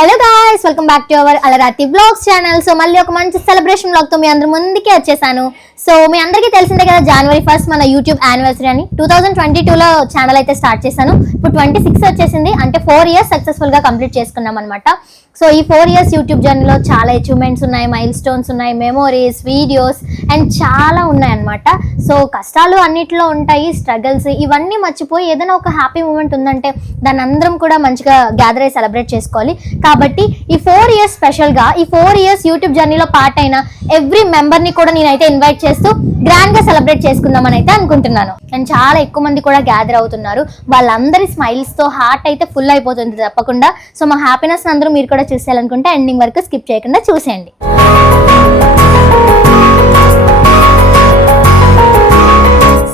Hello guys, welcome back to our అలరాతి vlogs channel. So మళ్ళీ ఒక మంచి సెలబ్రేషన్ బ్లాగ్ తో మీ అందరి ముందుకే వచ్చేసాను. సో మీ అందరికీ తెలిసిందే కదా, January 1st మన యూట్యూబ్ యానివర్సరీ అని 2022లో ఛానల్ అయితే స్టార్ట్ చేశాను. ఇప్పుడు 26 వచ్చేసింది, అంటే 4 years సక్సెస్ఫుల్ గా కంప్లీట్ చేసుకున్నాం అనమాట. సో ఈ 4 years యూట్యూబ్ జర్నీలో చాలా అచీవ్మెంట్స్ ఉన్నాయి, మైల్ స్టోన్స్ ఉన్నాయి, మెమోరీస్, వీడియోస్ అండ్ చాలా ఉన్నాయి అనమాట. సో కష్టాలు అన్నిట్లో ఉంటాయి, స్ట్రగల్స్ ఇవన్నీ మర్చిపోయి ఏదైనా ఒక హ్యాపీ మూమెంట్ ఉందంటే దాన్ని అందరం కూడా మంచిగా గ్యాదర్ అయ్యి సెలబ్రేట్ చేసుకోవాలి. కాబట్టి ఈ 4 years స్పెషల్గా, ఈ 4 years యూట్యూబ్ జర్నీలో పార్ట్ అయిన ఎవ్రీ మెంబర్ని కూడా నేనైతే ఇన్వైట్ చేస్తూ గ్రాండ్గా సెలబ్రేట్ చేసుకుందామని అయితే అనుకుంటున్నాను. అండ్ చాలా ఎక్కువ మంది కూడా గ్యాదర్ అవుతున్నారు. వాళ్ళందరి స్మైల్స్తో హార్ట్ అయితే ఫుల్ అయిపోతుంది తప్పకుండా. సో మా హ్యాపీనెస్ అందరూ మీరు కూడా చూసేయాలనుకుంటే ఎండింగ్ వరకు స్కిప్ చేయకుండా చూసేయండి.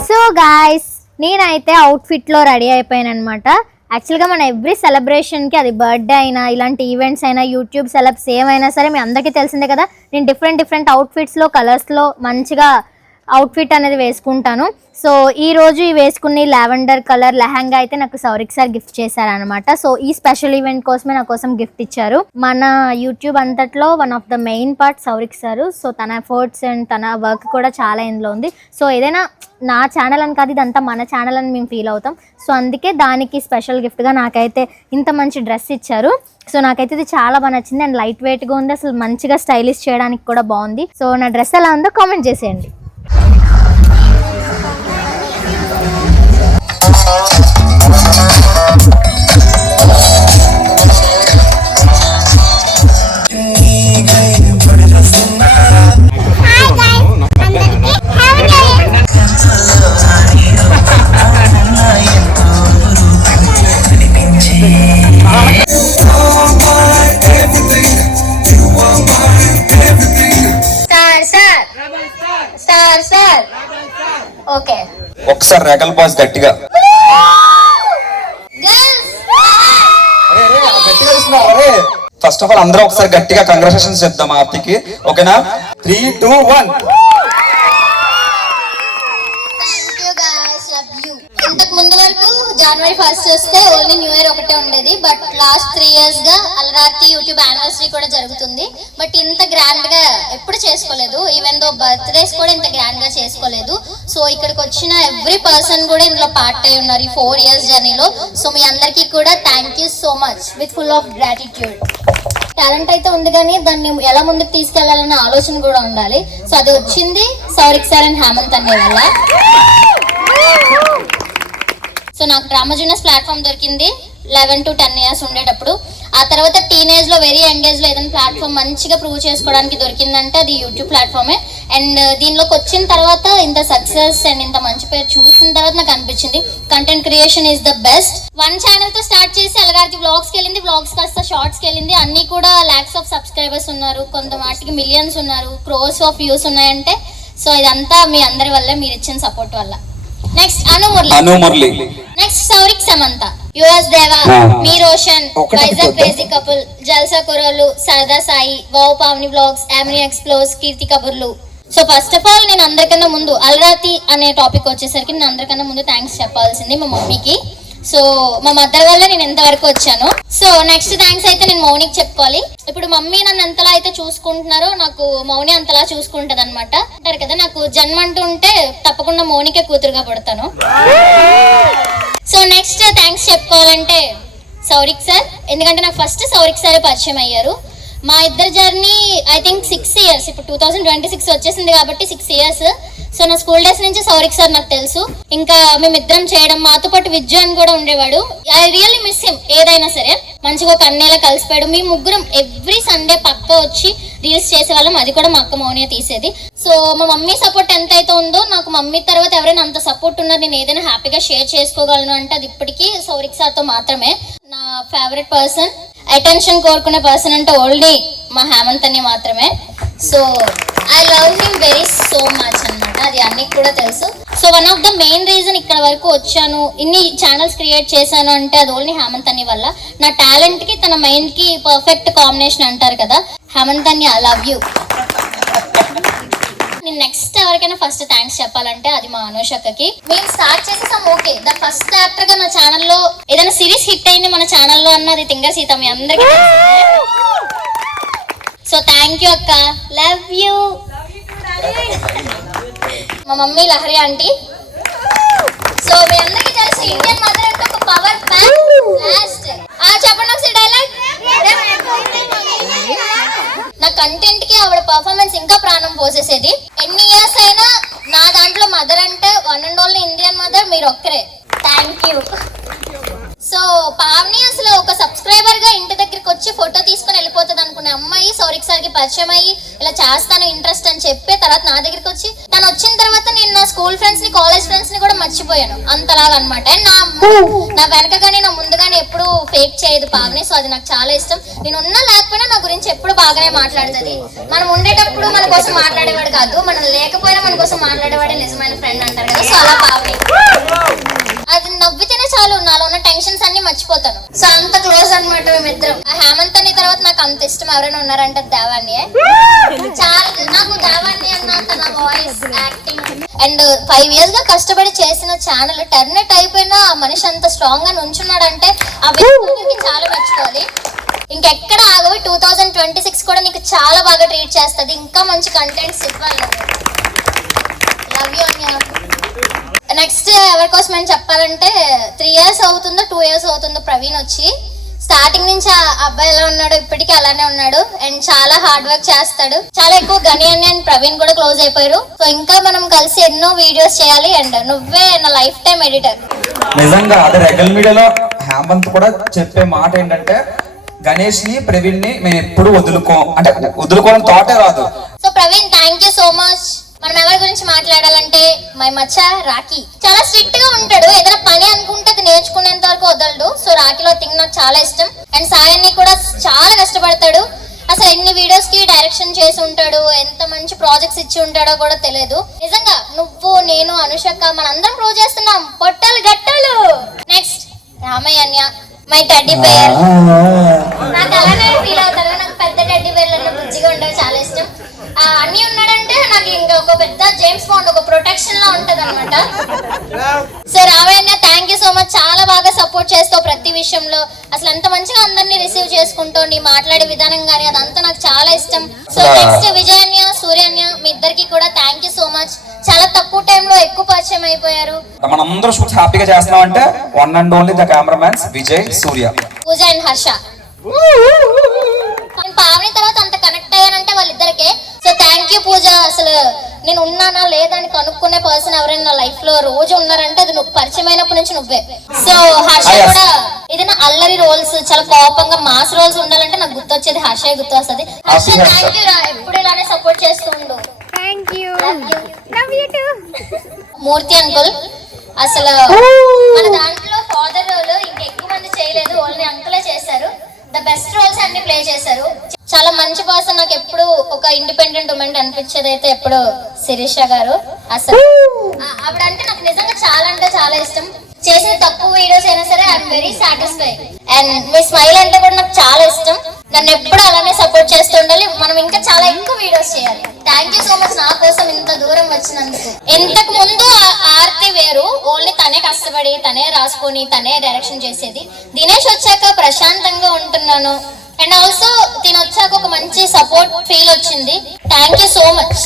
సో గాయ్స్, నేనైతే అవుట్ఫిట్లో రెడీ అయిపోయాను అనమాట. యాక్చువల్గా మన ఎవ్రీ సెలబ్రేషన్కి, అది బర్త్డే అయినా ఇలాంటి ఈవెంట్స్ అయినా యూట్యూబ్ సెలబ్స్ ఏమైనా సరే మీ అందరికీ తెలిసిందే కదా, నేను డిఫరెంట్ అవుట్ఫిట్స్లో కలర్స్లో మంచిగా అవుట్ఫిట్ అనేది వేసుకుంటాను. సో ఈ రోజు వేసుకుని లావెండర్ కలర్ లెహంగా అయితే నాకు సౌరిక్ సార్ గిఫ్ట్ చేశారనమాట. సో ఈ స్పెషల్ ఈవెంట్ కోసమే నా కోసం గిఫ్ట్ ఇచ్చారు. మన యూట్యూబ్ అంతట్లో one of the main part Saurik sir. So తన ఎఫర్ట్స్ అండ్ తన వర్క్ కూడా చాలా ఇందులో ఉంది. సో ఏదైనా నా ఛానల్ అని కాదు, ఇదంతా మన ఛానల్ అని మేము ఫీల్ అవుతాం. సో అందుకే దానికి స్పెషల్ గిఫ్ట్గా నాకైతే ఇంత మంచి డ్రెస్ ఇచ్చారు. సో నాకైతే ఇది చాలా బాగా నచ్చింది అండ్ లైట్ వెయిట్గా ఉంది, అసలు మంచిగా స్టైలిష్ చేయడానికి కూడా బాగుంది. సో నా డ్రెస్ ఎలా ఉందో కామెంట్ చేసేయండి. ఓకే, ఒకసారి రేకల్ బాస్ గట్టిగా ఫస్ట్ ఆఫ్ ఆల్ అందరూ ఒకసారి గట్టిగా కంగ్రాచులేషన్స్ చెప్దాం ఆర్తికి. ఓకేనా? 3, 2, 1. ఇంతకు ముందు వరకు January 1st వస్తే ఓన్లీ న్యూ ఇయర్ ఒకటే ఉండేది. బట్ లాస్ట్ 3 years గా అలరాతి యూట్యూబ్ యానివర్సరీ కూడా జరుగుతుంది. బట్ ఇంత గ్రాండ్ గా ఎప్పుడు చేసుకోలేదు. ఈవెన్ దో బర్త్డేస్ కూడా ఇంత గ్రాండ్ గా చేసుకోలేదు. సో ఇక్కడికి వచ్చిన ఎవ్రీ పర్సన్ కూడా ఇందులో పార్ట్ అయి ఉన్నారు ఈ 4 years జర్నీలో. సో మీ అందరికీ కూడా thank you so much with full of gratitude. Talent అయితే ఉంది కానీ దాన్ని ఎలా ముందుకు తీసుకెళ్లాలన్న ఆలోచన కూడా ఉండాలి. సో అది వచ్చింది సౌరిక్ సార్ అండ్ హేమంత్ అనే వల్ల. సో నాకు డ్రామా జూనియర్స్ ప్లాట్ఫామ్ దొరికింది 11 to 10 years ఉండేటప్పుడు. ఆ తర్వాత టీనేజ్ లో వెరీ యంగ్ ఏజ్ లో ఏదైనా ప్లాట్ఫామ్ మంచిగా ప్రూవ్ చేసుకోవడానికి దొరికిందంటే అది యూట్యూబ్ ప్లాట్ఫామే. అండ్ దీనిలోకి వచ్చిన తర్వాత ఇంత సక్సెస్ అండ్ ఇంత మంచి పేరు చూసిన తర్వాత నాకు అనిపించింది content creation is the best. 1 channel తో స్టార్ట్ చేసి అలరాతి వ్లాగ్స్కి వెళ్ళింది, వ్లాగ్స్ కాస్త షార్ట్స్కి వెళ్ళింది. అన్ని కూడా lakhs of subscribers ఉన్నారు, కొంత వాటికి millions ఉన్నారు, crores of views ఉన్నాయంటే సో ఇదంతా మీ అందరి వల్ల, మీరు ఇచ్చిన సపోర్ట్ వల్ల. Next Anu Murali, next Sourik Samantha, US Deva, మీ రోషన్, వైజాగ్ క్రేజీ కపుల్, జల్సా కుర్రోళ్ళు, సరదా Sai, wow Pavani vlogs, Yamini explores, Keerthi కబుర్లు. సో ఫస్ట్ ఆఫ్ ఆల్ నేను అందరికన్నా ముందు అలరాతి అనే టాపిక్ వచ్చేసరికి నేను అందరికన్నా ముందు థ్యాంక్స్ చెప్పాల్సింది మా మమ్మీకి. సో మా మదర్ వల్ల నేను ఎంతవరకు వచ్చాను. సో నెక్స్ట్ థ్యాంక్స్ అయితే నేను మౌనికి చెప్పుకోవాలి. ఇప్పుడు మమ్మీ నన్ను ఎంతలా అయితే చూసుకుంటున్నారో నాకు మౌని అంతలా చూసుకుంటది అనమాట. అంటారు కదా, నాకు జన్మ అంటూ ఉంటే తప్పకుండా మౌనికే కూతురుగా పడతాను. సో నెక్స్ట్ థ్యాంక్స్ చెప్పుకోవాలంటే సౌరిక్ సార్, ఎందుకంటే నాకు ఫస్ట్ సౌరిక్ సారే పరిచయం అయ్యారు. మా ఇద్దరు జర్నీ ఐ థింక్ 6 years, ఇప్పుడు 2026 వచ్చేసింది కాబట్టి 6 years. సో నా స్కూల్ డేస్ నుంచి సౌరిక్ సార్ నాకు తెలుసు. ఇంకా మేమిద్దరం చేయడం, మాతో పాటు విజ్జు అని కూడా ఉండేవాడు. I really miss him. ఏదైనా సరే మంచిగా ఒక అన్నేలా కలిసిపోయాడు. మీ ముగ్గురం ఎవ్రీ సండే పక్క వచ్చి రీల్స్ చేసేవాళ్ళం, అది కూడా మా అక్క మౌనియా తీసేది. సో మా మమ్మీ సపోర్ట్ ఎంత అయితే ఉందో, నాకు మమ్మీ తర్వాత ఎవరైనా అంత సపోర్ట్ ఉన్నారు, నేను ఏదైనా హ్యాపీగా షేర్ చేసుకోగలను అంటే అది ఇప్పటికీ సౌరిక్ సార్తో మాత్రమే. నా ఫేవరెట్ పర్సన్, అటెన్షన్ కోరుకునే పర్సన్ అంటే ఓన్లీ మా హేమంత్ అని మాత్రమే. So I love him very so much అన్నమాట, అది అన్నికి కూడా తెలుసు. So one of the main reason ఇక్కడ వరకు వచ్చాను, ఇన్ని ఛానల్స్ క్రియేట్ చేశాను అంటే అది ఓన్లీ హేమంత్ అని వల్ల. నా టాలెంట్ కి తన మైండ్ కి పర్ఫెక్ట్ కాంబినేషన్ అంటారు కదా, హేమంత్ అని ఐ లవ్ యూ. నేను నెక్స్ట్ ఎవరికైనా ఫస్ట్ థ్యాంక్స్ చెప్పాలంటే అది మా అనుషక్కకి. మేము స్టార్ట్ చేసేసాం ఓకే, ద ఫస్ట్ యాక్టర్ గా నా ఛానల్లో ఏదైనా సిరీస్ హిట్ అయింది మన ఛానల్లో అన్నది తింగర్ సీత, మీ అందరికీ థ్యాంక్ యూ అక్క, లవ్ యూ. మా మమ్మీ లహరి ఆంటీ. సో మీ అందరికీ తెలుసు ఇండియన్ మదర్ అంటే ఒక పవర్ ప్యాక్. లాస్ట్ చెప్పండి ఒకసారి డైలాగ్. నా కంటెంట్ కి ఆవిడ పర్ఫార్మెన్స్ ఇంకా ప్రాణం పోసేసేది. ఎన్ని ఇయర్స్ అయినా నా దాంట్లో మదర్ అంటే one and only Indian mother మీరు ఒక్కరే. Thank you. సో పావని అసలు ఒక సబ్స్క్రైబర్ గా ఇంటి దగ్గరికి వచ్చి ఫోటో తీసుకొని వెళ్ళిపోతుంది అనుకునే అమ్మాయి సౌరిక్ సార్కి పరిచయం అయ్యి ఇలా చేస్తాను ఇంట్రెస్ట్ అని చెప్పి తర్వాత నా దగ్గరికి వచ్చి తను వచ్చిన తర్వాత నేను నా స్కూల్ ఫ్రెండ్స్ ని కాలేజ్ ఫ్రెండ్స్ ని కూడా మర్చిపోయాను అంతలాగా అనమాట. అండ్ నా వెనక కానీ నా ముందుగానే ఎప్పుడు ఫేక్ చేయదు పావని. సో అది నాకు చాలా ఇష్టం. నేను ఉన్నా లేకపోయినా నా గురించి ఎప్పుడు బాగానే మాట్లాడుతుంది. మనం ఉండేటప్పుడు మన కోసం మాట్లాడేవాడు కాదు, మనం లేకపోయినా మన కోసం మాట్లాడేవాడే నిజమైన ఫ్రెండ్ అంటారు కదా. సో అలా పావని అది నవ్వితేనే చాలు నాలో ఉన్న టెన్షన్స్ అన్ని మర్చిపోతాను. సో అంత క్లోజ్ అనమాట మేమిద్దరం. హేమంత్ అని తర్వాత నాకు అంత ఇష్టం ఎవరైనా ఉన్నారంటే దేవాన్ని. చాలా నాకు దేవాన్ని అన్న తన వాయిస్ యాక్టింగ్ అండ్ 5 years గా కష్టపడి చేసిన ఛానల్ టర్నెట్ అయిపోయినా ఆ మనిషి అంత స్ట్రాంగ్ గా నుంచున్నాడంటే ఆ వ్యక్తికి చాలా మెచ్చుకోవాలి. ఇంకెక్కడ ఆగవి 2026 కూడా నీకు చాలా బాగా ట్రీట్ చేస్తుంది. ఇంకా మంచి కంటెంట్స్ ఇవ్వాలి. లవ్ యూ అన్య. నెక్స్ట్ ఎవరి కోసం అని చెప్పాలంటే 3 years అవుతుందో 2 years అవుతుందో ప్రవీణ్ వచ్చి. స్టార్టింగ్ నుంచి ఆ అబ్బాయి ఎలా ఉన్నాడు ఇప్పటికీ అలానే ఉన్నాడు. అండ్ చాలా హార్డ్ వర్క్ చేస్తాడు. చాలా ఎక్కువ గని అని అండ్ ప్రవీణ్ కూడా క్లోజ్ అయిపోయారు. సో ఇంకా మనం కలిసి ఎన్నో వీడియోస్ చేయాలి. అండ్ నువ్వే నా లైఫ్ టైం ఎడిటర్. నిజంగా అదే రెగల్ మీడియాలో హేమంత్ కూడా చెప్పే మాట ఏంటంటే గణేష్ ని ప్రవీణ్ ని మేము ఎప్పుడు వదులుకోవడం థాటే రాదు. So Praveen thank you so much. మనం ఎవరి గురించి మాట్లాడాలంటే మై మచ్చ రాఖీ. చాలా స్ట్రిక్ట్ గా ఉంటాడు. ఏదైనా పని అనుకుంటే అది నేర్చుకునేంత వరకు వదలడు. సో రాఖీలో థింగ్ నాకు చాలా ఇష్టం. అండ్ సాయన్ని కూడా చాలా కష్టపడతాడు. అసలు ఎన్ని వీడియోస్ కి డైరెక్షన్ చేసి ఉంటాడు, ఎంత మంచి ప్రాజెక్ట్స్ ఇచ్చి ఉంటాడో కూడా తెలియదు. నిజంగా నువ్వు నేను అనుషక్క మనందరం ప్రూవ్ చేస్తున్నాం. పొట్టలు గట్టలు. Next Ramayya my teddy bear. నాకు అలానే ఫీల్ అవుతాను. నాకు పెద్ద టెడ్డీ బేర్లను బుజ్జిగా ఉండవు చాలా ఇష్టం. అన్ని ఉన్నాడంటే నాకు ఇంకా ఒక పెద్ద జేమ్స్ బాండ్ ఒక ప్రొటెక్షన్ లా ఉంటది అనమాట. So Ramayya thank you so much. చాలా బాగా సపోర్ట్ చేస్తావు ప్రతి విషయంలో. అసలు ఎంత మంచిగా అందరినీ రిసీవ్ చేసుకుంటావు. నీ మాట్లాడే విధానం కానీ అదంతా నాకు చాలా ఇష్టం. సో నెక్స్ట్ విజయన్య సూర్యన్య మీ ఇద్దరికి కూడా థ్యాంక్ యూ సో మచ్. చాలా తక్కువ టైంలో ఎక్కువ పరిచయం అయిపోయారు. మనందరం షూట్స్ హ్యాపీగా చేస్తున్నాం అంటే one and only the cameramans Vijay Surya, Pooja and Harsha. నేను పావని తర్వాత అంత కనెక్ట్ అయ్యానంటే వాళ్ళిద్దరికే. So thank you Pooja. అసలు నేను ఉన్నానా లేదా అని కనుక్కునే పర్సన్ ఎవరైనా నా లైఫ్ లో రోజు ఉన్నారంటే అది నువ్వు పరిచయం అయినప్పటి నుంచి నువ్వే. సో హర్ష కూడా ఏదైనా అల్లరి రోల్స్ చాలా కోపంగా మాస్ రోల్స్ ఉండాలంటే నాకు గుర్తొచ్చేది హర్ష గుర్తు వస్తుంది. హర్ష థ్యాంక్ యూ రా, ఎప్పుడు ఇలానే సపోర్ట్ చేస్తూ ఉండు. మూర్తి అంకుల్ అసలు మన దాంట్లో ఫాదర్ రోల్ ఇంకెక్కువ మంది చేయలేదు, ఓన్లీ అంకులే చేశారు. ద బెస్ట్ రోల్స్ అన్ని ప్లే చేశారు. చాలా మంచి పర్సన్. నాకు ఎప్పుడు ఒక ఇండిపెండెంట్ ఉమెన్ అనిపించేది అయితే ఎప్పుడు శిరీష గారు. అసలు ఆవిడంటే నాకు నిజంగా చాలా అంటే చాలా ఇష్టం. చేసిన తక్కువ వీడియోస్ అయినా సరే I'm very satisfy. And me smile అంటే కూడా నాకు చాలా ఇష్టం. నన్ను ఎప్పుడు అలానే సపోర్ట్ చేస్తూ ఉండాలి. మనం ఇంకా చాలా ఎక్కువ వీడియోస్ చేయాలి. థ్యాంక్ యూ సో మచ్ నా కోసం ఇంత దూరం వచ్చినందుకు. ఇంతకు ముందు ఆర్తి వేరు, ఓన్లీ తనే కష్టపడి తనే రాసుకొని తనే డైరెక్షన్ చేసేది. దినేష్ వచ్చాక ప్రశాంతంగా ఉంటున్నాను. అండ్ ఆల్సో దీని వచ్చాక ఒక మంచి సపోర్ట్ ఫీల్ వచ్చింది. Thank you so much.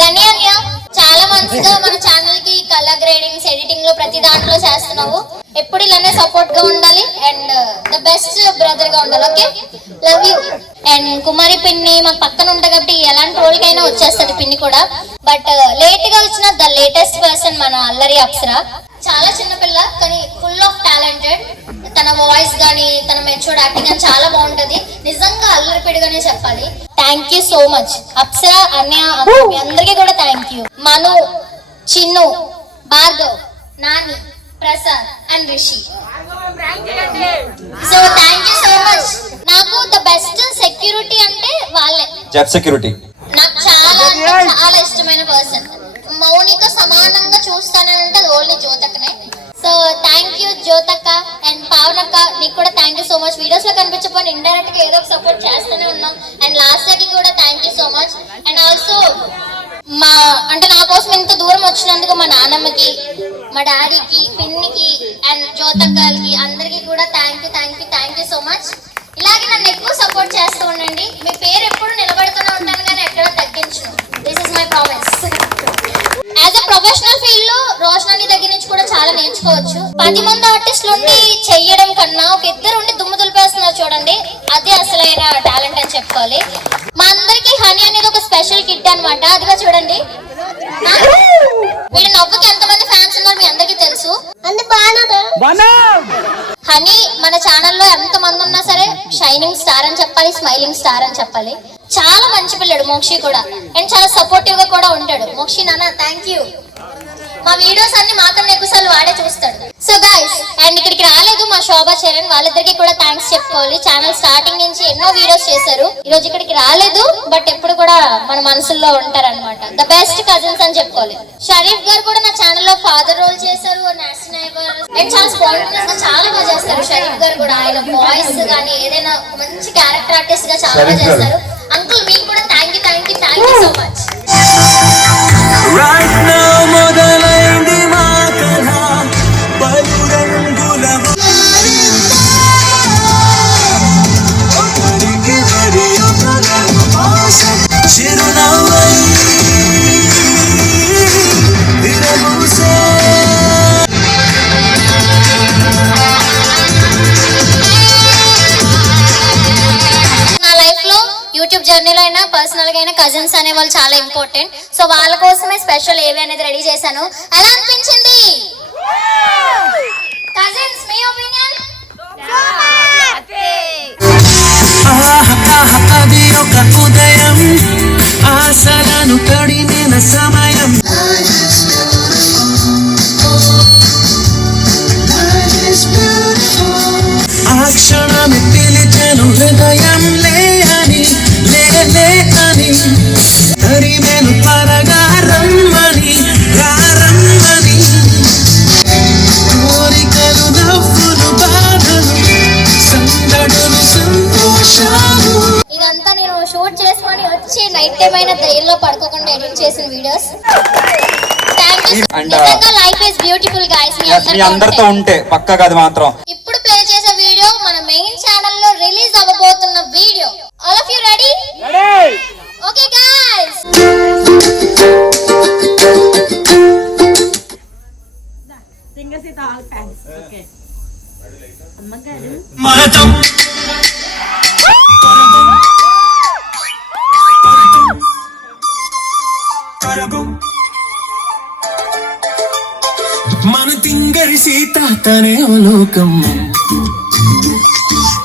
గణ్యాన్య చాలా మంచిగా మన ఛానల్ కి కలర్ గ్రేడింగ్స్ ఎడిటింగ్ లో ప్రతి దాంట్లో చేస్తున్నావు. ఎప్పుడు ఇలానే సపోర్ట్ గా ఉండాలి అండ్ ద బెస్ట్ బ్రదర్ గా ఉండాలి. Okay, love you. అండ్ కుమారి పిన్ని మాకు పక్కన ఉంటాయి కాబట్టి ఎలాంటి రోల్ కైనా వచ్చేస్తుంది పిన్ని కూడా. బట్ లేట్ గా వచ్చిన ద లేటెస్ట్ పర్సన్ మన అల్లరి అప్సరా. చాలా చిన్న పిల్ల కానీ ఫుల్ ఆఫ్ టాలెంటెడ్. తన వాయిస్ గానీ తన మెచ్యూర్డ్ యాక్టింగ్ అని చాలా బాగుంటది. నిజంగా అల్లరిపిడిగానే చెప్పాలి. Thank you so much Apsara అన్య మీ అందరికీ కూడా thank you. Manu, Chinnu, Bhargav, Nani, Prasad and Rishi. So thank you so much. నాకు ద బెస్ట్ సెక్యూరిటీ అంటే వాళ్ళే. జెట్ సెక్యూరిటీ నాకు చాలా అంటే చాలా ఇష్టమైన పర్సన్. మౌనితో సమానంగా చూస్తానంటే అది ఓన్లీ జ్యోతక్కనే. సో థ్యాంక్ యూ జ్యోతక్క అండ్ పావనక్క. నీకు కూడా thank you so much. Videos లో కనిపించకపోయినా ఇండైరెక్ట్ గా ఏదో ఒక సపోర్ట్ చేస్తూనే ఉన్నాం. అండ్ లాస్ట్ కి కూడా thank you so much. And also నా కోసం ఇంత దూరం వచ్చినందుకు మా నాన్నమ్మకి, మా డాడీకి, పిన్నికి అండ్ జ్యోతక్కకి అందరికి కూడా థ్యాంక్ యూ సో మచ్. ఇలాగే నన్ను ఎక్కువ సపోర్ట్ చేస్తూ ఉండండి. మీ పేరు తీసుకొచ్చిన. This is my promise. As a professional field లో రోషనాని దగ్గర నుంచి కూడా చాలా నేర్చుకోవచ్చు. 10 మంది ఆర్టిస్టులు ఉండి చెయ్యడం కన్నా ఒక ఇద్దరు ఉండి దుమ్ము దులిపేస్తున్నారు చూడండి, అదే అసలైన టాలెంట్ అని చెప్పుకోవాలి. మా అందరికి హనీ అనేది ఒక స్పెషల్ కిట్ అన్నమాట. అదిగా చూడండి, వీడి నవ్వుకి ఎంతమంది ఫ్యాన్స్ ఉన్నారు మీ అందరికీ తెలుసు. హనీ మన ఛానల్లో ఎంత మంది ఉన్నా సరే షైనింగ్ స్టార్ అని చెప్పాలి, స్మైలింగ్ స్టార్ అని చెప్పాలి. చాలా మంచి పిల్లడు మోక్షి కూడా, అండ్ చాలా సపోర్టివ్ గా కూడా ఉంటాడు. మోక్షి నాన్న థ్యాంక్ యూ. మా వీడియోస్ అన్ని మాకన్నా ఎక్కువసార్లు వాడే చూస్తాడు. సో గైస్, అండ్ ఇక్కడికి రాలేదు మా శోభా చరణ్, వాళ్ళిద్దరికి కూడా థ్యాంక్స్ చెప్పుకోవాలి. ఛానల్ స్టార్టింగ్ నుంచి ఎన్నో వీడియోస్ చేశారు. ఈ రోజు ఇక్కడికి రాలేదు, బట్ ఎప్పుడు కూడా మన మనసుల్లో ఉంటారన్నమాట. ద బెస్ట్ కజిన్స్ అని చెప్పుకోవాలి. షరీఫ్ గారు కూడా నా ఛానల్ లో ఫాదర్ రోల్ చేశారు, అండ్ చాలా స్పాంటేనియస్ గా చాలా బాగా చేస్తారు. షరీఫ్ గారు కూడా ఆయన వాయిస్ కానీ ఏదైనా మంచి క్యారెక్టర్ ఆర్టిస్ట్ గా చాలా బాగా చేస్తారు. అంకుల్ మీకు కూడా thank you so much. Right now మొదలైంది మా కథ పలు రంగుల ఒకరికి మరి ఒకరు చిరునవ్వై విరబూసే. నా లైఫ్ లో యూట్యూబ్ జర్నీలో అయినా పర్సనల్ గా అయినా కజిన్స్ అనే వాళ్ళు చాలా ఇంపార్టెంట్. సో వాళ్ళ కోసమే స్పెషల్ ఏవి అనేది రెడీ చేశాను. ఎలా అనిపించింది కజిన్స్, మీ ఒపీనియన్? అది ఒక ఉదయం, ఆశలను కడిమిన సమయం. ఆ క్షణమే పిలిచెను హృదయం లే అని, లే అని తరిమెను త్వరగా రమ్మని, రమ్మని. కోరికలు నవ్వులు బాధలు సందడులు సంతోషాలు. ఇదంతా నేను షూట్ చేసుకొని వచ్చి నైట్ టైం అయినా ధైర్యంలో పడుకోకుండా ఎడిట్ చేసిన videos. Life is beautiful guys. మీ అందరితో ఉంటే పక్కా కాదు మాత్రం. ఇప్పుడు ప్లే చేసే వీడియో మన మెయిన్ ఛానల్ లో రిలీజ్ అవ్వబోతున్న video. All of you ready? Okay guys. Singer all fans. Okay అమ్మగారు మనతం మన తింగరి సీత తనే లోకం,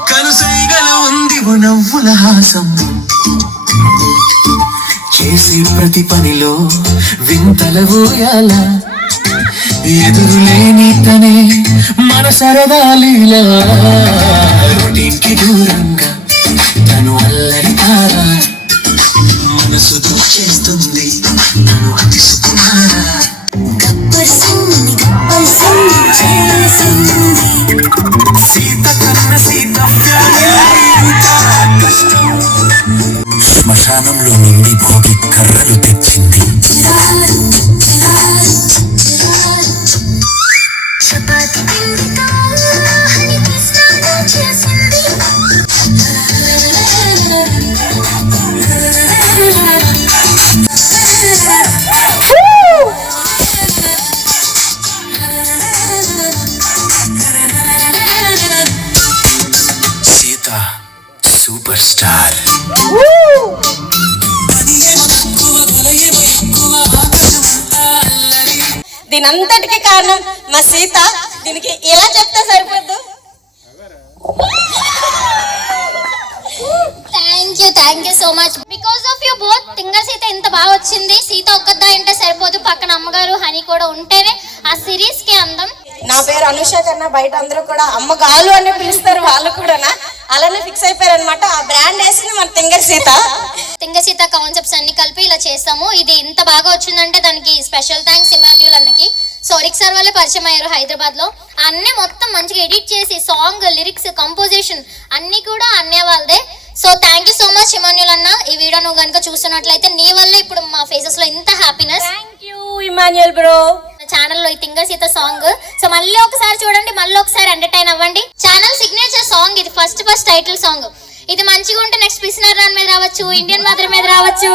కనుసైగల ఉంది ఓ నవ్వుల హాసం. చేసే ప్రతి పనిలో వింతల ఊయాల, ఎదురులేని తనే మన సరదా లీలా. రొటీన్కి దూరంగా తను అల్లరి తారా, మనసు దోచేస్తుంది నన్ను అతి సుకుమారా. సీత కన్న సీత శ్మశానంలో నుండి భోగి కర్రలు తెచ్చింది. చపాతి పిండితో హనీకి స్నానం చేసింది. Sita super star. దీనంతటికి కారణం మా సీత. దీనికి ఎలా చెప్తే సరిపోద్దు. Thank you so much. Because of you both singer Sita ఇంత బాగా వచ్చింది. సీత ఒక్కదా అంటే సరిపోదు, పక్కన అమ్మగారు హనీ కూడా ఉంటేనే ఆ సిరీస్ కి అందం. నా పేరు అనుష కన్నా బయట అందరూ కూడా అమ్మగాలు అని పిలుస్తారు. వాళ్ళు కూడా అలానే ఫిక్స్ అయిపోయారు అనమాట. ఆ బ్రాండ్ వేసింది మన తింగర్ సీత. తింగర్ సీత కాన్సెప్ట్స్ అన్ని కలిపి ఇలా చేస్తాము. ఇది ఇంత బాగా వచ్చిందంటే దానికి స్పెషల్ థ్యాంక్స్ ఇమాన్యుల్ అన్నకి. సోరిక్ సార్ వాళ్ళే పరిచయం అయ్యారు హైదరాబాద్ లో. అన్నీ మొత్తం మంచిగా ఎడిట్ చేసి సాంగ్ లిరిక్స్ కంపోజిషన్ అన్ని కూడా అన్నే వాళ్ళదే. So thank you so much Emmanuel అన్న. ఈ వీడియో నువ్వు కనుక చూస్తున్నట్లయితే నీ వల్ల ఇప్పుడు మా ఫేసెస్ లో ఇంత happiness. Thank you Emmanuel bro. Channel లో ఈ తింగర్ సీత సాంగ్ సో మళ్ళీ ఒకసారి చూడండి, మళ్ళీ ఒకసారి ఎంటర్టైన్ అవ్వండి. ఛానల్ సిగ్నేచర్ సాంగ్ ఇది, ఫస్ట్ టైటిల్ సాంగ్. ఇది మంచిగా ఉంటే నెక్స్ట్ పిసినార్ రాన్ మీద రావచ్చు, ఇండియన్ మదర్ మీద రావచ్చు.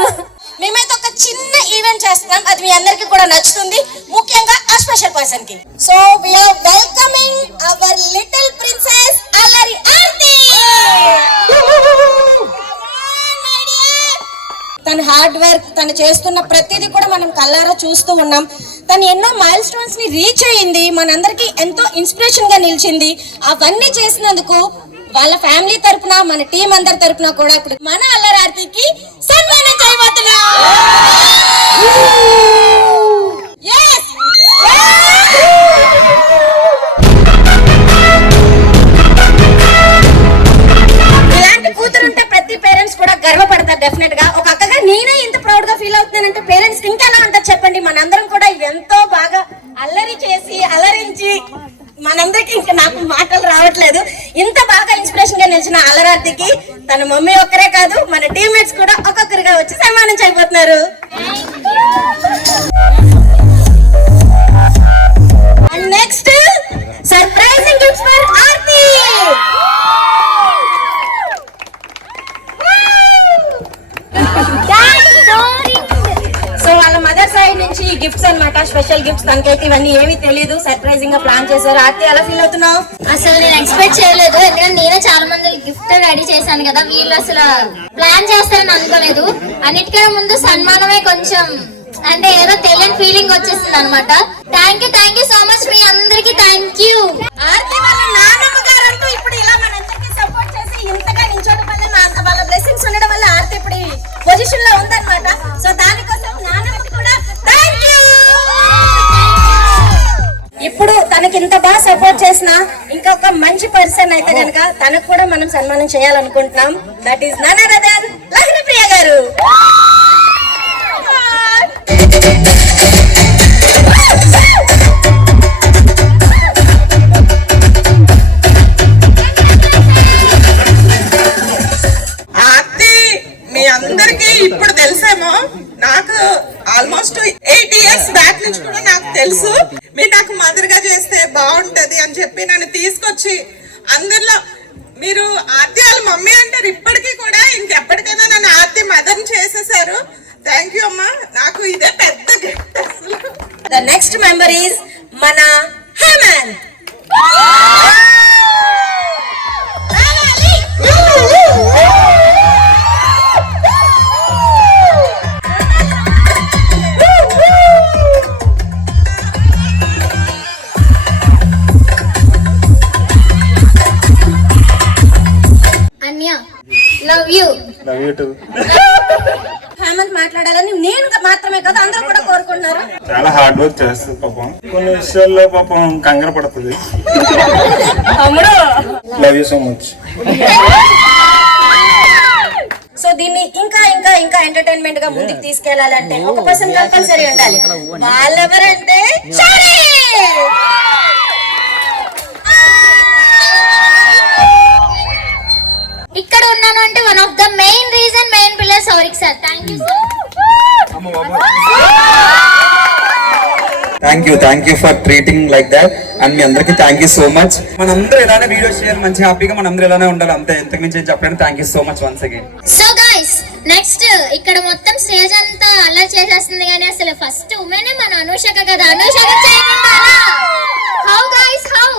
మేమైతే ఒక చిన్న ఈవెంట్ చేస్తున్నాం, అది మీ అందరికి కూడా నచ్చుతుంది, ముఖ్యంగా ఆ స్పెషల్ పర్సన్ కి. So we are welcoming our little princess అల్లరి ఆర్తి. తన హార్డ్ వర్క్, తను చేస్తున్న ప్రతిదీ కూడా మనం కళ్ళారా చూస్తూ ఉన్నాం. తను ఎన్నో మైల్ స్టోన్స్ ని రీచ్ అయ్యింది, మనందరికి ఎంతో ఇన్స్పిరేషన్ గా నిలిచింది. అవన్నీ చేసినందుకు వాళ్ళ ఫ్యామిలీ తరపున, మన టీం అందరి తరపున కూడా ఇప్పుడు మన అల్లరి ఆర్తికి సన్మానం చేయబోతున్నాం. Yes! ఇలాంటి కూతురుంటే ప్రతి పేరెంట్స్ కూడా గర్వపడతారు డెఫినెట్ గా. ఒక అక్కగా నేనే ఇంత ప్రౌడ్ గా ఫీల్ అవుతున్నానంటే పేరెంట్స్ కి ఇంకా ఎలా ఉంటుంది చెప్పండి. మనందరం కూడా ఎంతో బాగా అల్లరి చేసి అలరించి, మనందరికి ఇంకా నాకు మాటలు రావట్లేదు, ఇంత బాగా ఇన్స్పిరేషన్ గా నిలిచిన అల్లరార్తికి తన మమ్మీ ఒక్కరే కాదు, మన టీమ్మేట్స్ కూడా ఒక్కొక్కరిగా వచ్చి సన్మానం చేయబోతున్నారు. And next surprising gifts for Aarti. So వాళ్ళ మదర్ సైడ్ నుంచి గిఫ్ట్స్ అన్నమాట, స్పెషల్ గిఫ్ట్స్. తనకైతే ఇవన్నీ ఏమీ తెలియదు, సర్ప్రైజింగ్ గా ప్లాన్ చేశారు. ఆర్తి ఎలా ఫీల్ అవుతున్నావు? అసలు నేను ఎక్స్పెక్ట్ చేయలేదు, ఎందుకంటే నేనే చాలా మంది గిఫ్ట్ రెడీ చేశాను కదా, వీళ్ళు అసలు ప్లాన్ చేస్తారని అనుకోలేదు. అన్నిటికన్నా ముందు సన్మానమే కొంచెం అంటే ఏదో తెలియని ఫీలింగ్ వచ్చేసింది అనమాట. థ్యాంక్ యూ సో మచ్ మీ అందరికి, థ్యాంక్ యూ. ఆర్తి వాళ్ళ నాన్నమ్మ గారు అంటూ ఇప్పుడు ఇలా మనందరికీ సపోర్ట్ చేసి ఇంతగా నిల్చోవడం వల్ల, వాళ్ళ బ్లెస్సింగ్స్ ఉండడం వల్ల ఆర్తి ఇప్పుడు ఈ పొజిషన్ లో ఉందన్నమాట. సో దానికోసం నాన్నమ్మకి కూడా థ్యాంక్ యూ. ఇప్పుడు తనకి ఇంత బాగా సపోర్ట్ చేసిన ఇంకొక మంచి పర్సన్ అయితే కనుక తనకు కూడా మనం సన్మానం చేయాలనుకుంటున్నాం. That is none other than Lahari Priya garu. అందరికి ఇప్పుడు తెలుసేమో, నాకు ఆల్మోస్ట్ 8 years బ్యాక్ నుంచి కూడా నాకు తెలుసు. మీరు నాకు మదర్ గా చేస్తే బాగుంటది అని చెప్పి నన్ను తీసుకొచ్చి అందరిలో మీరు ఆర్తి వాళ్ళ మమ్మీ అంటారు ఇప్పటికీ కూడా, ఇంకెప్పటికైనా నన్ను ఆర్తి మదర్ చేసేసారు. థ్యాంక్ యూ అమ్మా, నాకు ఇదే పెద్ద గిఫ్ట్ అసలు. ద నెక్స్ట్ మెంబర్ ఈస్ మన Hemant. Love you too. Hemant మాట్లాడాలని నేను మాత్రమే కదా అందరూ కూడా కోరుకుంటున్నారు. చాలా హార్డ్ వర్క్ చేస్తుంది పాపం, కొన్ని విషయాల్లో పాపం కంగారు పడుతుంది. Love you so much. So దీన్ని ఇంకా ఇంకా ఇంకా ఎంటర్టైన్మెంట్ గా ముందుకు తీసుకెళ్లాలంటే ఒక పర్సన్ కంపల్సరీ ఉండాలి. వాళ్ళెవరంటే ఇక్కడ ఉన్నాను అంటే one of the main reason, main pillar Sourik sir. Thank you sir. Thank you for treating like that. And మీ అందరికి థ్యాంక్ యూ సో మచ్. మనందరూ ఇలానే వీడియోస్ చేయాలి, మంచి హ్యాపీగా మనందరూ ఇలానే ఉండాలి, అంతే. ఎంతకు మించి చెప్పండి. Thank you so much once again. So guys next ఇక్కడ మొత్తం స్టేజ్ అంతా అల్లరి చేసేస్తుంది, కానీ అసలు ఫస్ట్ ఉమెన్ మన అనుషక కదా. అనుషక చేయకుండా హౌ గైస్ హౌ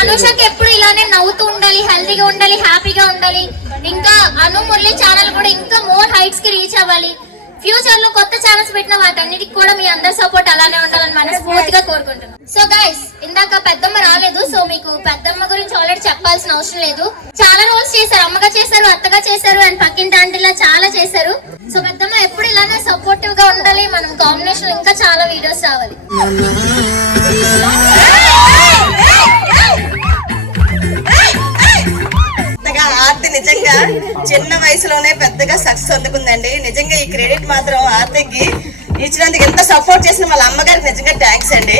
అనుషకి ఎప్పుడు ఇలానే నవ్వుతూ ఉండాలి, హెల్తీగా ఉండాలి, హ్యాపీగా ఉండాలి. ఇంకా అను మురళి ఛానల్ కూడా ఇంకా మోర్ హైట్స్ కి రీచ్ అవ్వాలి. ఫ్యూచర్ లో కొత్త ఛానల్స్ పెట్టిన వాటన్నిటికి కూడా మీ అందరి సపోర్ట్ అలానే ఉండాలని మనస్ఫూర్తిగా కోరుకుంటున్నాం. సో గైస్ ఇందాక పెద్దమ్మ రాలేదు, సో మీకు పెద్దమ్మ గురించి ఆల్రెడీ చెప్పాల్సిన అవసరం లేదు. చాలా రోల్స్ చేశారు, అమ్మగా చేశారు, అత్తగా చేశారు, అండ్ పక్కింటి ఆంటీలా చాలా చేశారు. సో పెద్దమ్మ ఎప్పుడు ఇలానే సపోర్టివ్ గా ఉండాలి, మనం కాంబినేషన్ ఇంకా చాలా వీడియోస్ రావాలి. ఆర్తి నిజంగా చిన్న వయసులోనే పెద్దగా సక్సెస్ అందుకుందండి. నిజంగా ఈ క్రెడిట్ మాత్రం ఆర్తికి ఇచ్చినందుకు ఎంత సపోర్ట్ చేసిన వాళ్ళ అమ్మగారికి నిజంగా థ్యాంక్స్ అండి.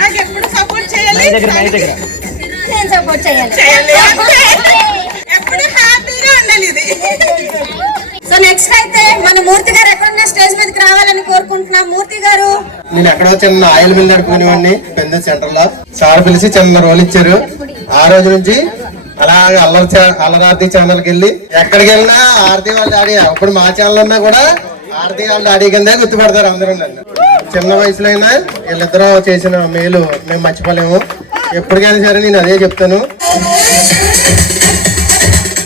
నాకు ఎప్పుడు సపోర్ట్ చేయాలి, నేను సపోర్ట్ చేయాలి, ఎప్పుడు హ్యాపీగా ఉండాలి ఇది. సో నెక్స్ట్ అయితే మన మూర్తి గారు ఎక్కడున్న స్టేజ్ మీదకి రావాలని కోరుకుంటున్నాం. మూర్తి గారు, నేను ఎక్కడో చిన్న ఆయిల్ మిల్ నడుపుకునేవాడిని పెద్ద సెంటర్ లో. సార్ పిలిచి చిన్న రోల్ ఇచ్చారు. ఆ రోజు నుంచి అలాగే అల్లరార్తి ఛానల్కి వెళ్ళి ఎక్కడికి వెళ్ళినా ఆర్తి వాళ్ళ డాడీ, అప్పుడు మా ఛానల్ ఉన్నా కూడా ఆర్తి వాళ్ళ డాడీ కింద గుర్తుపడతారు అందరూ నన్ను. చిన్న వయసులో అయినా వీళ్ళిద్దరూ చేసిన మేలు మేము మర్చిపోలేము. ఎప్పటికైనా సరే నేను అదే చెప్తాను.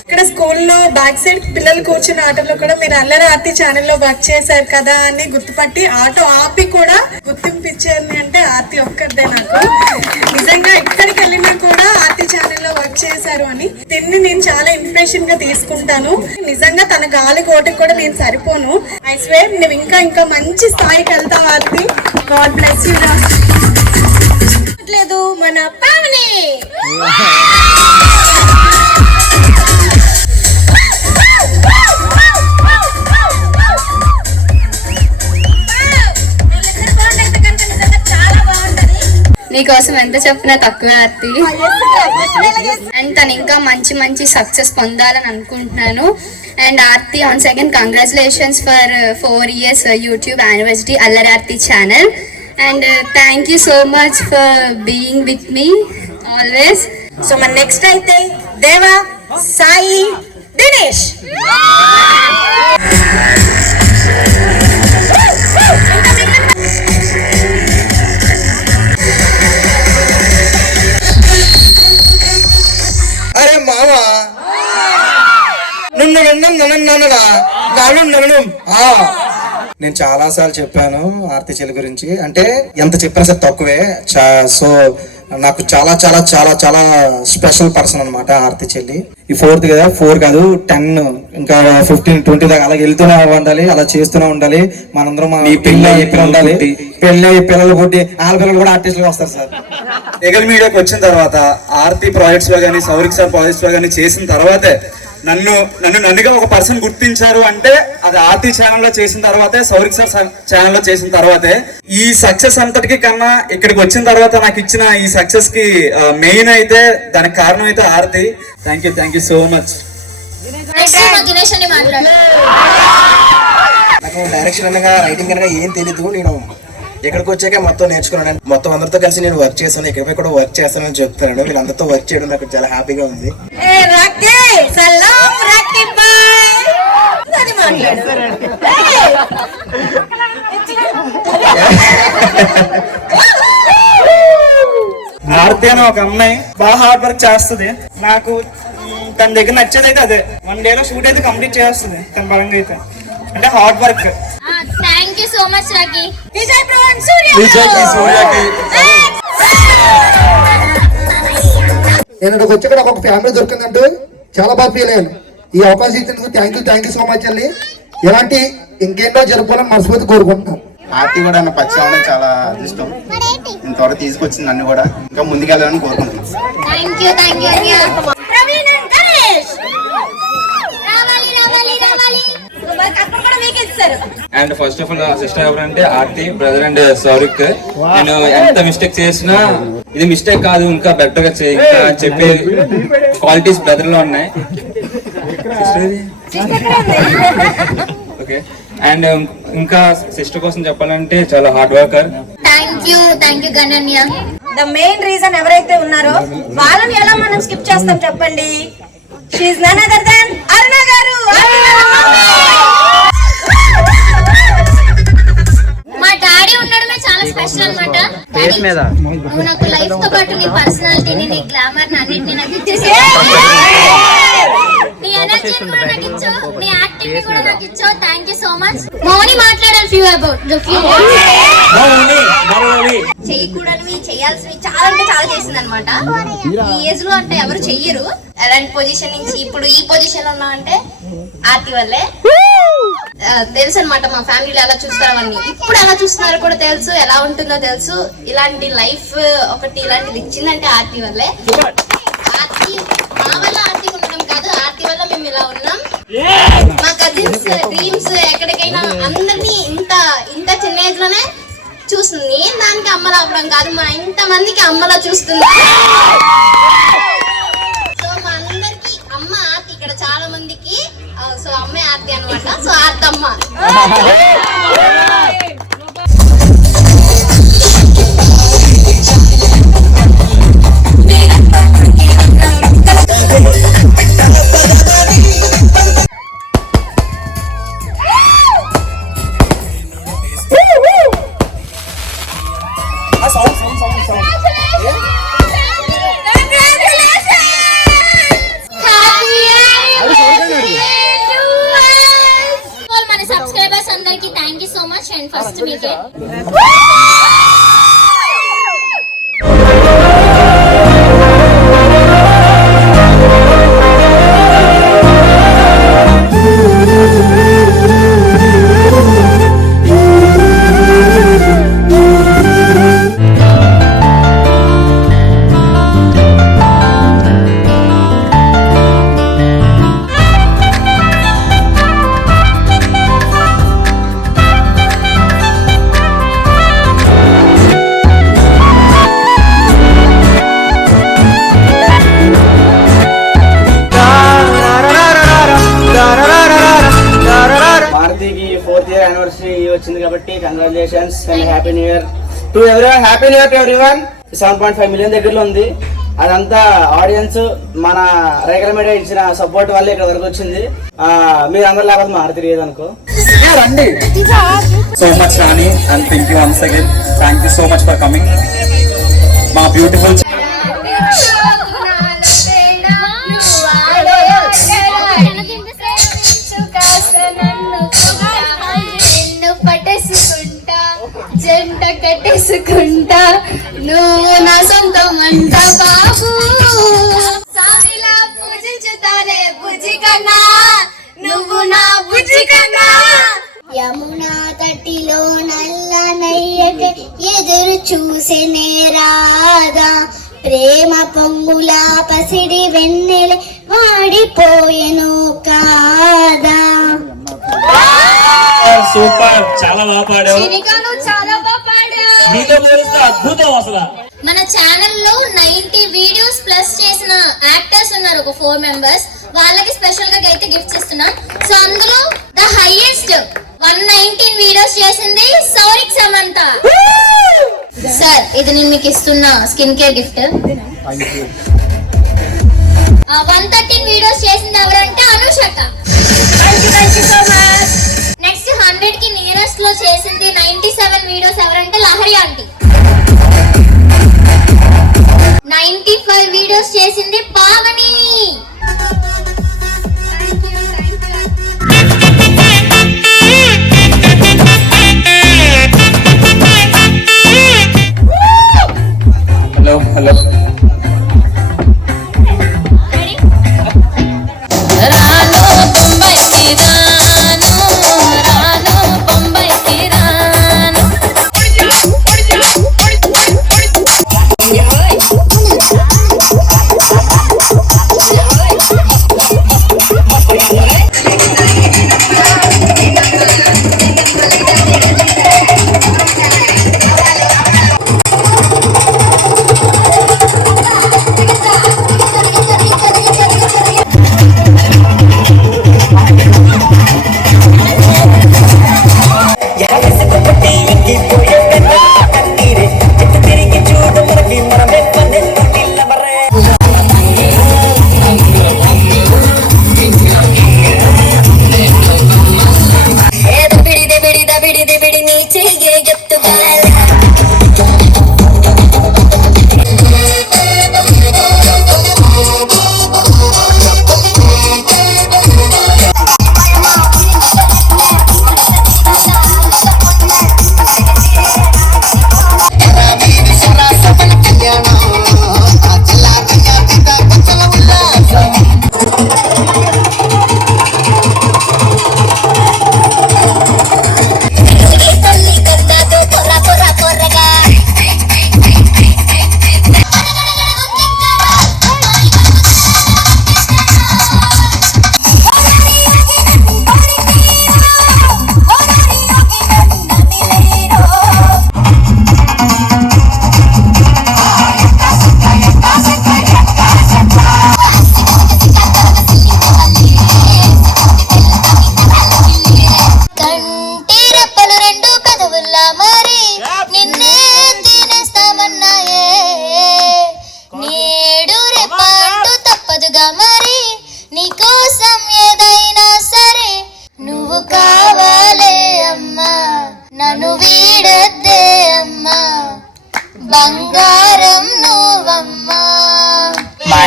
ఇక్కడ స్కూల్లో బ్యాక్ సైడ్ పిల్లలు కూర్చున్న ఆటోలో కూడా మీరు అల్లరి ఆర్తి ఛానల్లో వర్క్ చేశారు కదా అని గుర్తుపట్టి ఆటో ఆపి కూడా గుర్తింపు ఇచ్చారు అంటే ఆర్తి ఒక్కరిదే. నాకు నిజంగా ఎక్కడికి వెళ్ళినా కూడా ఆర్తి ఛానల్లో వర్క్ చేశారు అని దీన్ని నేను చాలా ఇన్స్పిరేషన్ గా తీసుకుంటాను. నిజంగా తన గాలి కోటకి కూడా నేను సరిపోను. ఐ స్వేర్ నువ్వు ఇంకా ఇంకా మంచి స్థాయికి వెళ్తావు ఆర్తి. God bless you. లేదు మన పావని నీకోసం ఎంత చెప్పినా తక్కువే ఆర్తి. అండ్ తను ఇంకా మంచి మంచి సక్సెస్ పొందాలని అనుకుంటున్నాను. And Aarti on second congratulations for 4 years YouTube anniversary Allari Aarti channel. And thank you so much for being with me always. So మన నెక్స్ట్ అయితే దేవా సాయి దినేష్. అరే మామ నేను చాలా సార్లు చెప్పాను ఆర్తి చెల్లి గురించి. అంటే ఎంత చెప్పినా సరే తక్కువే. సో నాకు చాలా చాలా చాలా చాలా స్పెషల్ పర్సన్ అనమాట ఆర్తి చెల్లి. ఈ 4th కదా, 4 కాదు 10 ఇంకా 15 20 దాకా అలా వెళ్తూనే ఉండాలి, అలా చేస్తూనే ఉండాలి. మనందరం పెళ్ళి చెప్పి ఉండాలి. పెళ్ళి పిల్లలు పుట్టి వాళ్ళ పిల్లలు కూడా ఆర్టిస్టులు వస్తారు సార్. రెగల్ మీడియాకి వచ్చిన తర్వాత ఆర్తి ప్రాజెక్ట్స్ లో కానీ సౌరిక్ సార్ ప్రాజెక్ట్స్ లో కానీ చేసిన తర్వాతే నన్నుగా ఒక పర్సన్ గుర్తించారు. అంటే అది ఆర్తి ఛానల్లో చేసిన తర్వాతే, సౌరిక్ సార్ ఛానల్లో చేసిన తర్వాతే. ఈ సక్సెస్ అంతటికి కన్నా ఇక్కడికి వచ్చిన తర్వాత నాకు ఇచ్చిన ఈ సక్సెస్ కి మెయిన్ అయితే దానికి కారణం అయితే Aarti. Thank you so much. నాకు డైరెక్షన్ అనగా రైటింగ్ అనగా ఏం తెలీదు. నేను ఇక్కడికి వచ్చాక మొత్తం నేర్చుకున్నాను. మొత్తం అందరితో కలిసి నేను వర్క్ చేస్తాను, ఇక్కడిపై కూడా వర్క్ చేస్తానని చెప్తున్నాను. వీళ్ళందరితో వర్క్ చేయడం నాకు చాలా హ్యాపీగా ఉంది. ఆర్తి అని ఒక అమ్మాయి బాగా హార్డ్ వర్క్ చేస్తుంది. నాకు తన దగ్గర నచ్చేది అయితే అదే. 1 day లో షూట్ అయితే కంప్లీట్ చేస్తుంది తన పరంగా అయితే. అంటే hard work. Thank you so much Rocky. నేను ఇక్కడికి వచ్చి కూడా ఒక ఫ్యామిలీ దొరికిందంటూ చాలా బాగా ఫీల్ అయ్యాను. ఈ అవకాశం ఇచ్చినందుకు థ్యాంక్ యూ సో మచ్ అండి. ఇలాంటి ఇంకేంటో జరుపుకోవాలని మనస్ఫూర్తి కోరుకుంటున్నాను. ఆర్తి కూడా అన్న పరిచయం చాలా అదృష్టం. ఇంతవరకు తీసుకొచ్చింది నన్ను కూడా ఇంకా ముందుకెళ్ళాలని కోరుకుంటున్నాను. And first of all sister ఎవరంటే ఆర్తి, బ్రదర్ అండ్ సౌరిక్. నేను ఎంత మిస్టేక్ చేసినా ఇది మిస్టేక్ కాదు, ఇంకా బెటర్ గా చేయి ఇంకా చెప్పే క్వాలిటీస్ బ్రదర్ లో ఉన్నాయి. ఓకే. అండ్ ఇంకా సిస్టర్ కోసం చెప్పాలంటే చాలా హార్డ్ వర్కర్. థ్యాంక్ యూ గణన్య. ద మెయిన్ రీజన్ ఎవరైతే ఉన్నారో వాళ్ళని ఎలా మనం స్కిప్ చేస్తాం చెప్పండి. She is none other than Aruna garu. మా డాడీ ఉండడమే చాలా స్పెషల్ అన్నమాట. నువ్వు నాకు లైఫ్ తో పాటు నీ పర్సనాలిటీని, నీ గ్లామర్ అన్నింటినీ నాకు ఇచ్చేసావు. నీ ఎనర్జీ కూడా నాకు ఇచ్చావు, నీ యాక్టింగ్ కూడా నాకు ఇచ్చావు. Thank you so much. Mouni మాట్లాడాలి ఫ్యూ అబౌట్ ద ఫ్యూ. చేయకూడనివి చేయాల్సినవి చాలా అంటే చాలా చేసింది అనమాట. ఈ ఏజ్ లో అంటే ఎవరు చెయ్యరు. అలాంటి పొజిషన్ నుంచి ఇప్పుడు ఈ పొజిషన్ లో ఉన్నా అంటే ఆర్తి వల్లే. తెలుసు అనమాట మా ఫ్యామిలీలో ఎలా చూస్తారు అవన్నీ. ఇప్పుడు ఎలా చూస్తున్నారో కూడా తెలుసు, ఎలా ఉంటుందో తెలుసు. ఇలాంటి లైఫ్ ఒకటి ఇలాంటిది ఇచ్చిందంటే ఆర్తి వల్లే. ఆర్తి మా వల్ల ఆర్తి ఉండడం కాదు, ఆర్తి వల్ల మేము ఇలా ఉన్నాం. మా కజిన్స్ డ్రీమ్స్ ఎక్కడికైనా అందరినీ ఇంత చిన్న ఏజ్ లోనే చూస్తుంది. నేను దానికి అమ్మలా అవ్వడం కాదు, మా ఇంత మందికి అమ్మలా చూస్తుంది. సో మా అందరికి అమ్మ ఆర్తి, ఇక్కడ చాలా మందికి సో అమ్మే ఆర్తి అనమాట. సో ఆర్తమ్మ. అందుకే భారతికి 4th year anniversary వచ్చింది కాబట్టి congratulations and happy new year to everyone. Happy new year to everyone. 7.5 million దగ్గరలో ఉంది. అదంతా ఆడియన్స్ మన రేఖల మీడియా ఇచ్చిన సపోర్ట్ వల్ల ఇక్కడ వరకు వచ్చింది. మీరు అందరు లేకపోతే మారుతి లేదనుకో. రండి. So much Rani and thank you once again. Thank you so much for coming. మా బ్యూటిఫుల్ జంట కట్టేసుకుంటా నువ్వు నా సొంతం అంట బాబు సామిలా పూజించుతానే బుజ్జి కన్నా నువ్వు నా బుజ్జి కన్నా యమునా తటిలో నల్ల నయ్యకే ఎదురు చూసెనే రాదా ప్రేమ పొంగుల పసిడి వెన్నెల వాడిపోయెను కాదా. సూపర్, చాలా బాగా పాడావు. చాలా బాగా పాడావు. మీతో పోలిస్తే అద్భుతం అసలు. మన ఛానల్లో 90 వీడియోస్ ప్లస్ చేసిన యాక్టర్స్ ఉన్నారు, ఒక 4 members. వాళ్ళకి స్పెషల్ గా అయితే గిఫ్ట్స్ ఇస్తున్నాం. సో అందులో ద హైయెస్ట్ 119 వీడియోస్ చేసింది సౌరిక్ సమంత. సార్ ఇది నేను మీకు ఇస్తున్న స్కిన్ కేర్ గిఫ్ట్. 113 వీడియోస్ చేసింది ఎవరంటే అనుషక. నెక్స్ట్ 100 కి నియరెస్ట్ లో చేసింది 97 వీడియోస్ ఎవరంటే లహరి ఆంటీ. 95 వీడియోస్ చేసింది పావని. Hello hello.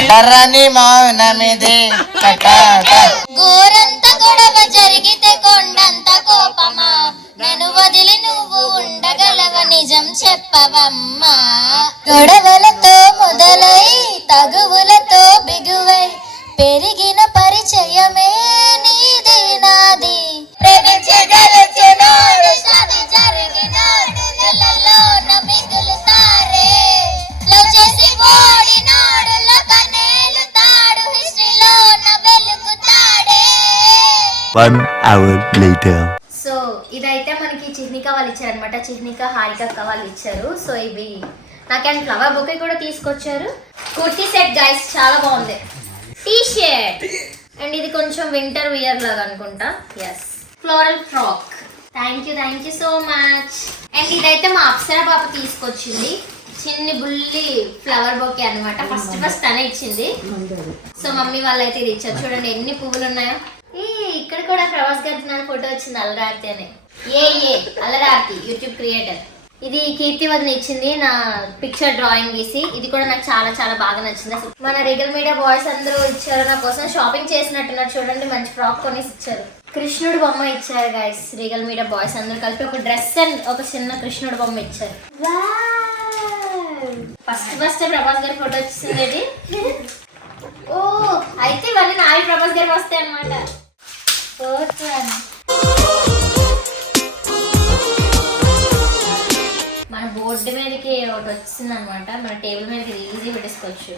కట్టరని మౌనమిది గోరంత గొడవ జరిగితే కొండంత కోపమా నన్ను వదిలి నువ్వు ఉండగలవ నిజం చెప్పవమ్మా గొడవలతో మొదలై తగువులతో బిగువై పెరిగిన పరిచయమే నీది నాది ప్రేమించగలచినోడు సది జరిగినోడు నెలలోన మిగులుతారే లవ్ చేసి ఓడినోడు లకనేలుతాడు హిస్టరీలోన వెలుగుతాడే. 1 hour later. సో ఇదైతే మనకి చిహ్నిక వాళ్ళు ఇచ్చారనమాట. చిహ్నిక హారిక అక్క వాళ్ళు ఇచ్చారు. సో ఇవి నాకేం ఫ్లవర్ బొకే కూడా తీసుకొచ్చారు. కుర్తీ సెట్ గైస్ చాలా బాగుంది. టీ షర్ట్ అండ్ ఇది కొంచెం వింటర్ వియర్ లాగా అనుకుంటా. Yes floral frock. Thank you so much. And ఇదైతే మా అప్సర పాప తీసుకొచ్చింది. చిన్ని బుల్లి ఫ్లవర్ బొకే అనమాట. ఫస్ట్ తనే ఇచ్చింది. సో మమ్మీ వాళ్ళు అయితే ఇది ఇచ్చారు. చూడండి ఎన్ని పువ్వులు ఉన్నాయో. ఇక్కడ కూడా ప్రభాస్ గారి నా ఫోటో వచ్చింది అల్లరార్తి అని. అల్లరార్తి యూట్యూబ్ క్రియేటర్. ఇది కీర్తి వదిన ఇచ్చింది నా పిక్చర్ డ్రాయింగ్ గీసి. ఇది కూడా నాకు చాలా చాలా బాగా నచ్చింది. అసలు మన రీగల్ మీడియా బాయ్స్ అందరూ ఇచ్చారు నా కోసం. షాపింగ్ చేసినట్టున్నారు చూడండి. మంచి ఫ్రాక్ కొనేసి ఇచ్చారు. కృష్ణుడు బొమ్మ ఇచ్చారు గైస్. రీగల్ మీడియా బాయ్స్ అందరూ కలిపి ఒక డ్రెస్ అండ్ ఒక చిన్న కృష్ణుడు బొమ్మ ఇచ్చారు. ఫస్ట్ ప్రభాస్ గారి ఫోటో వచ్చింది ఇది. ఓ అయితే ఇవన్నీ నావి ప్రభాస్ గారికి వస్తాయి అన్నమాట. మన బోర్డు మీదకి ఒకటి వచ్చింది అనమాట. మన టేబుల్ మీదకి ఈజీ పెట్టేసుకోవచ్చు.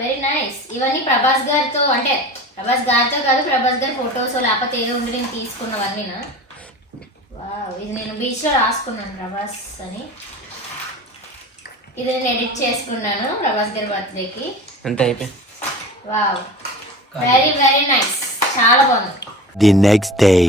Very nice. ఇవన్నీ ప్రభాస్ గారితో అంటే ప్రభాస్ గారితో కాదు, ప్రభాస్ గారి ఫొటోస్ లేకపోతే ఏదో ఉండి నేను తీసుకున్నవన్నీనా. ఇది నేను బీచ్లో రాసుకున్నాను ప్రభాస్ అని. ఇది నేను ఎడిట్ చేసుకున్నాను ప్రభాస్ గారి బర్త్డేకి. Wow very very nice. చాలా బాగుంది. The next day.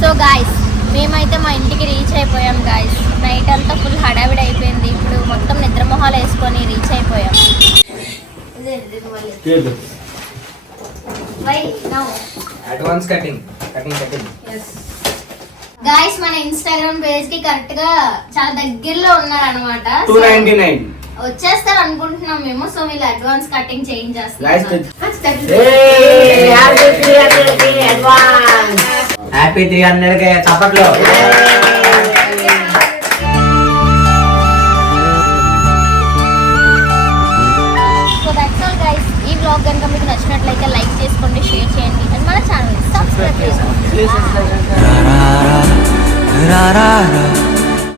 So guys మేమైతే మా ఇంటికి రీచ్ అయిపోయాం గాయస్. నైట్ అంతా ఫుల్ హడావిడి అయిపోయింది. ఇప్పుడు మొత్తం నిద్ర మొహాలు వేసుకొని రీచ్ అయిపోయాం. Advance cutting. గాయస్ మన ఇన్స్టాగ్రామ్ పేజ్ కి కరెక్ట్ గా చాలా దగ్గరలో ఉన్నారు అనమాట. 299 వచ్చేస్తారు అనుకుంటున్నాం మేము. సో వీళ్ళు అడ్వాన్స్ కటింగ్ చేంజ్ చేస్తారు. హ్యాపీ 300 చప్పట్లో. So that's all guys. ఈ వ్లాగ్ కనుక మీకు నచ్చినట్లయితే లైక్ చేసుకోండి, షేర్ చేయండి అండ్ మన ఛానల్ సబ్స్క్రైబ్ చేసుకోండి.